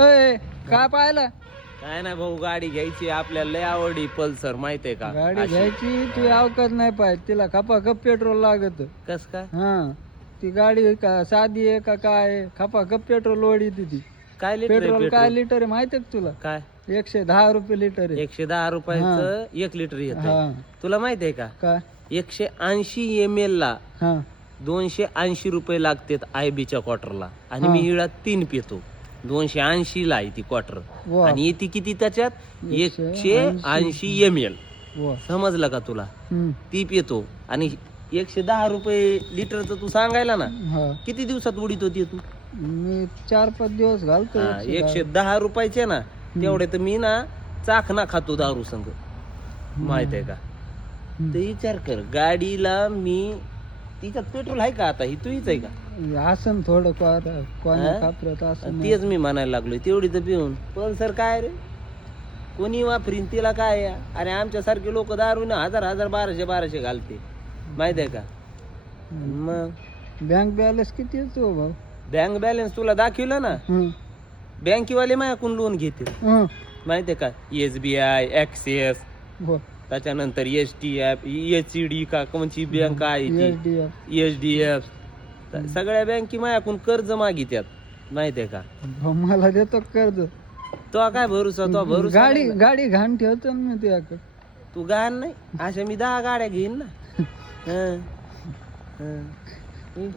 अय काय पाहिलं? काय नाही भाऊ, गाडी घ्यायची आपल्याला, लय आवडली पल्सर, माहितीये का? गाडी अशी. घ्यायची तू अवकाश नाही पाहिजे, तिला खपाखप पेट्रोल लागत. कस काय? हा ती गाडी का साधी आहे का काय आहे? खपाखप पेट्रोल ओढी ती. काय लिटर पेट्रोल काय लिटर आहे माहितीये का तुला? काय? 110 रुपये लिटर आहे. 110 रुपयाचं 1 लिटर येत. हा तुला माहितीये का? काय? 180 ml ला हा 280 रुपये लागतात आयबीच्या क्वार्टरला, आणि हा. मी इळा 3 पितो. 280 ला आहे ती क्वार्टर, वा. आणि येते किती त्याच्यात? 180 ml. वा. समजलं का तुला? हम्म. ती पितो, आणि 110 रुपये लिटरचं तू सांगायला ना, हा किती दिवसात उडीत होती तू? मी 4-5 दिवस घालतो. 110 रुपयाचे ना तेवढे तर मी ना चाखना खातो दारू संग, माहित आहे का? तर विचार कर, गाडीला मी तिच्यात पेट्रोल आहे का आता? ही तुझीच आहे का? आसन थोडं कोणी हा? कापरत असं तेच मी म्हणायला लागलोय, तेवढी तर पिऊन पल्सर काय रे कोणी वापरीन तिला काय आहे? अरे आमच्यासारखे लोक दारू ना 1000 1200 घालते, माहित आहे का? मग बँक बॅलन्स किती येतो भाऊ? बँक बॅलन्स तुला दाखवलं ना, बँकेवाले माझ्याकडून लोन घेते, माहितीये का? SBI, ऍक्सिस, त्याच्यानंतर STF, HCD का कोणची बँक आहे ती, HDF, सगळ्या बँकी माझ्याकडून कर्ज मागित्यात, माहितीये का? मला देतो कर्ज. तो काय भरोसा? तो भरोसा गाडी नाही ना. गाडी घाण ठेवतो ना मी तुझ्याकडे. तू गाण नाही, अशा मी 10 गाड्या घेईन ना. हं. हं.